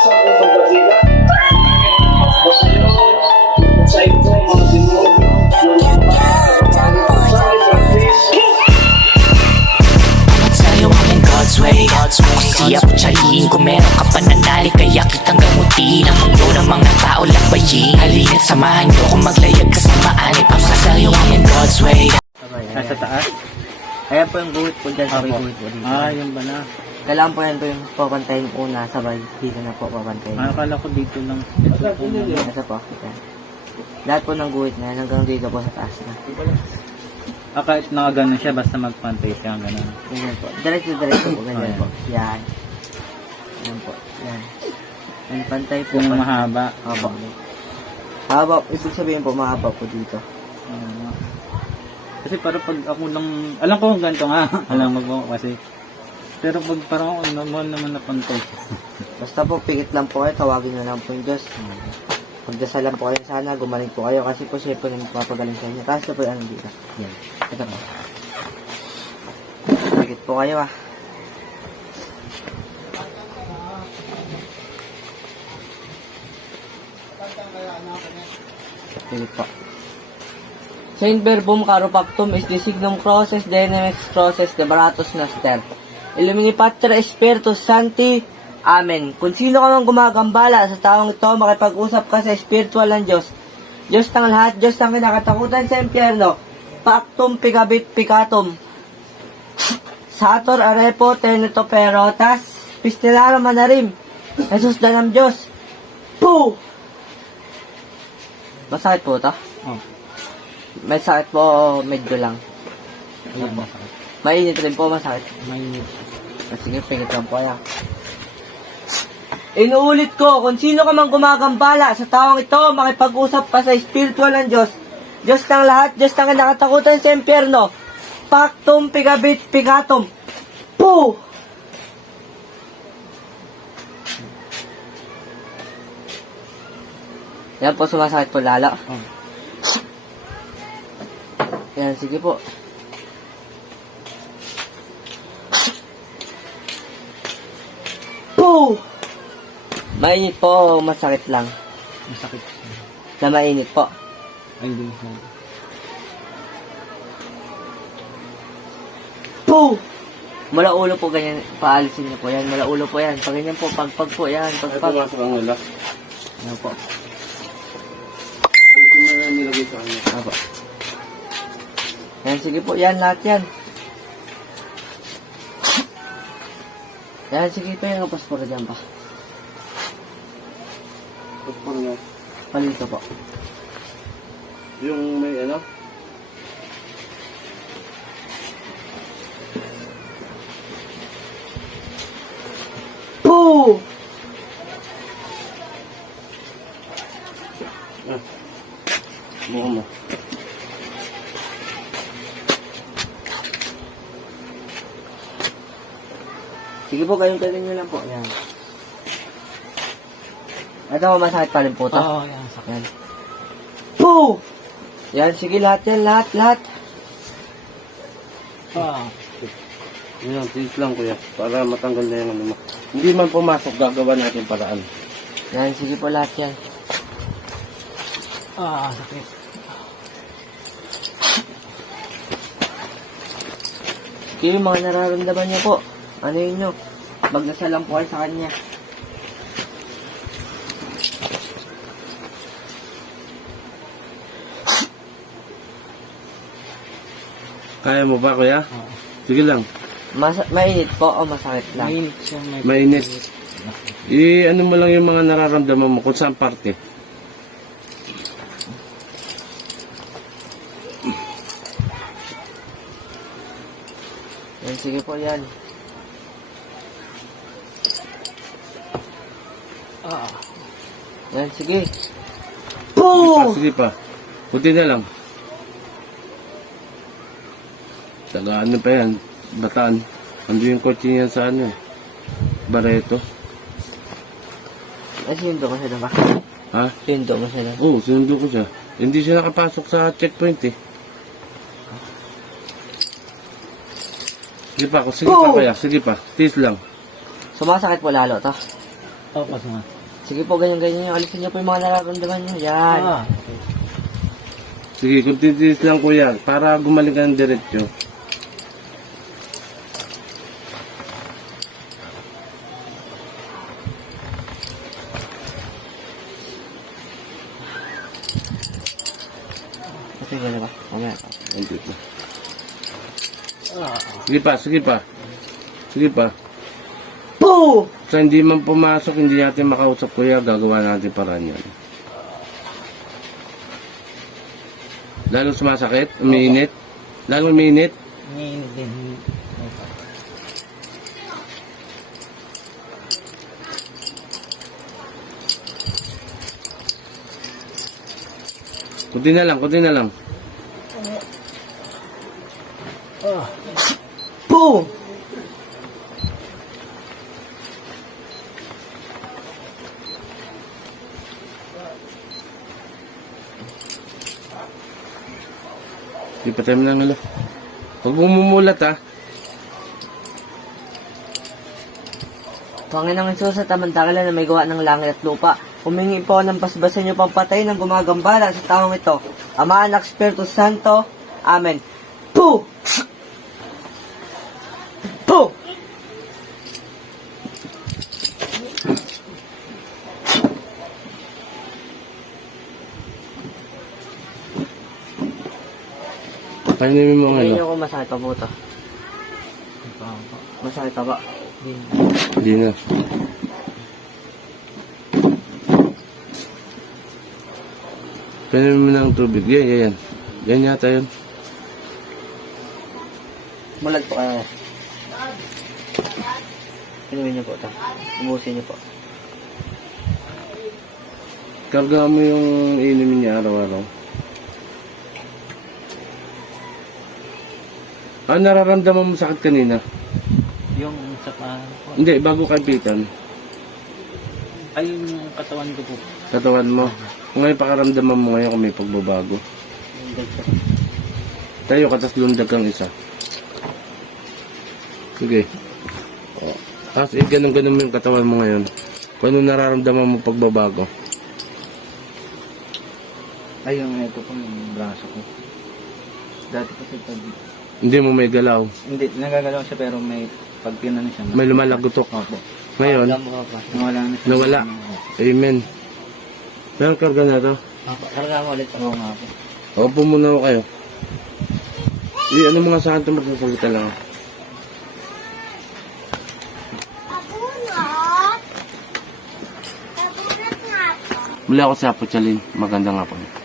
sa unang dakila. Basayo, sa ito mga demonyo, ng mga sa Iblis. Sa'yo I'm in God's way Kung siya po tsaliin Kung meron ka pananali Kaya kitang gamutin Ang mundo ng mga tao lakbayin Halina't samahan niyo Kung maglayag kasamaan Ipang sa'yo I'm in God's way Ayan po yung guhit po dyan, Apo. guhit po dito. Ah, yun ba na? Kailangan po yan po yung papantayin una, sabay dito na po papantayin. Ah, akala ko dito lang. Ito po. Nasa po, yan. Lahat po ng guhit na yan, hanggang dito po sa taas na. Ah, kahit nakaganon siya, basta magpantay siya, ganun. Ganyan po. Diretso, diretso po, ganyan Ayan. po. Yan. Yan po, yan. Yan, pantay po. Kung mahaba. Haba. Haba, ibig sabihin po, mahaba po dito. Ah. Kasi para pag ako lang, alam ko kung ganito nga, alam mo ko kasi. Pero pag parang ako naman naman napantay. Basta po, pikit lang po kayo, tawagin nyo lang po yung Diyos. Pagdasalan po kayo sana, gumaling po kayo kasi po siya po yung magpapagaling sa inyo. Taas na po yung ano dito. Yan. Ito po. Pikit po kayo ah. Pikit po. Saint Verbum Caropactum is the signum crosses dynamex crosses de baratus noster. Illumini Patra Spiritus Santi. Amen. Kung sino ka mang gumagambala sa taong ito, makipag-usap ka sa spiritual ng Diyos. Diyos ng lahat, Diyos ng kinakatakutan sa impyerno. Pactum pigabit picatum. Sator arepo tenito perotas. Pistilara manarim. Jesus danam Diyos. Poo! Masakit po ito? May sakit po, medyo lang. Ayun ba? Mainit rin po, masakit. May Ah, Sige, pingit lang po kaya. Inuulit ko, kung sino ka mang gumagambala sa taong ito, makipag-usap ka sa spiritual ng Diyos. Diyos ng lahat, Diyos ng nakatakutan sa impyerno. Pactum pigabit pigatum. Poo! Yan po, sumasakit po lalo. Oh. Yan, sige po. Po! Mainit po, masakit lang. masakit. Na mainit po. Ay, hindi mo Po! Mula ulo po ganyan, paalisin niyo po yan. Mula ulo po yan. Pag ganyan po, pagpag po yan. Ay, Pagpag. pumasok ang nila. Yan po. Ito na nilagay sa kanya. Apo. Yan, sige po. Yan, lahat yan. Yan, sige pa yung pasporo dyan pa. Pagpang niya. Palito po. Yung may ano? Po! Ah. Buka mo. Sige po, kayong galing nyo lang po. Yan. Ito, masakit pa rin po to. Oo, yan, sakit. Yan. Po! Yan, sige lahat yan, lahat, lahat. Ah, Yan, tiis lang kuya. Para matanggal na yung ano mo. Hindi man pumasok, gagawa natin paraan. Yan, sige po lahat yan. ah, sakit. Sige, yung mga nararamdaman niyo po. Ano yun nyo? Magdasal lang po kayo sa kanya. Kaya mo ba kuya? Oo. Sige lang. Mas mainit po o masakit lang? Mainit siya. May Mainit. I ano mo lang yung mga nararamdaman mo kung saan parte. Yan, sige po yan. Ah, Yan, sige. Ah, Po! sige pa. Puti na lang. Taga ano pa yan? Bataan. Ando yung kotse niya sa ano eh. Bareto. Ay, sinundo mo siya doon ba? Ha? Sinundo mo siya doon. Oo, oh, sinundo ko siya. Hindi siya nakapasok sa checkpoint eh. Sige pa, sige pa Oh! kaya, sige pa. Tiis lang. Sumasakit po lalo to. Oh, pas nga. Sige po, ganyan-ganyan alisin niyo po yung mga nararamdaman niyo. Yan. Ah. Sige, kung titiis lang kuya, para gumaling ka ng diretsyo. Kasi gano'n ba? Mamaya. Pa. Sige pa, sige pa. Sige pa. Sa hindi man pumasok, hindi natin makausap kuya, gagawa natin paraan yan. Lalo sumasakit, umiinit. Lalo umiinit. Ngayon din. Kunti na lang, kunti na lang. Boo! Hindi pa tayo lang nalo. Huwag bumumulat ha. Panginoong Isus sa tamantakala na may gawa ng langit at lupa. Humingi po ng basbasan niyo pampatay ng gumagambala sa taong ito. Ama, Anak, Espiritu Santo. Amen. Poo! Poo! Painimin mo ang Hindi ano. niyo kung masakit pa po ito. Masakit pa ba? Hindi na. Painimin mo ng tubig. Yan, yan, yan. Yan yata yun. Mulag po kayo. Inumin niyo po ito. Ubusin niyo po. Karga mo yung inumin niya araw-araw. Ah, nararamdaman mo sakit kanina? Yung sa pa... Hindi, bago kapitan. Ay, yung katawan ko po. Katawan mo. Ngayon pakaramdaman mo ngayon kung may pagbabago. Tayo ka, tas lundag kang isa. Sige. O. Tapos eh, ganun-ganun mo yung katawan mo ngayon. Kung ano nararamdaman mo pagbabago. Ay, yung ito po yung braso ko. Dati kasi pag... Hindi mo may galaw. Hindi, nagagalaw siya pero may pag pinano siya. May lumalagotok. Opo. Ngayon, mo pa. Nawala na siya. Nawala. Amen. Meron karga na to. Karga mo ulit. Oo nga po. Opo muna ako kayo. Di, ano mga sa akin magsasalita lang. ako. Muli ako sa Apochalin. Magandang hapon.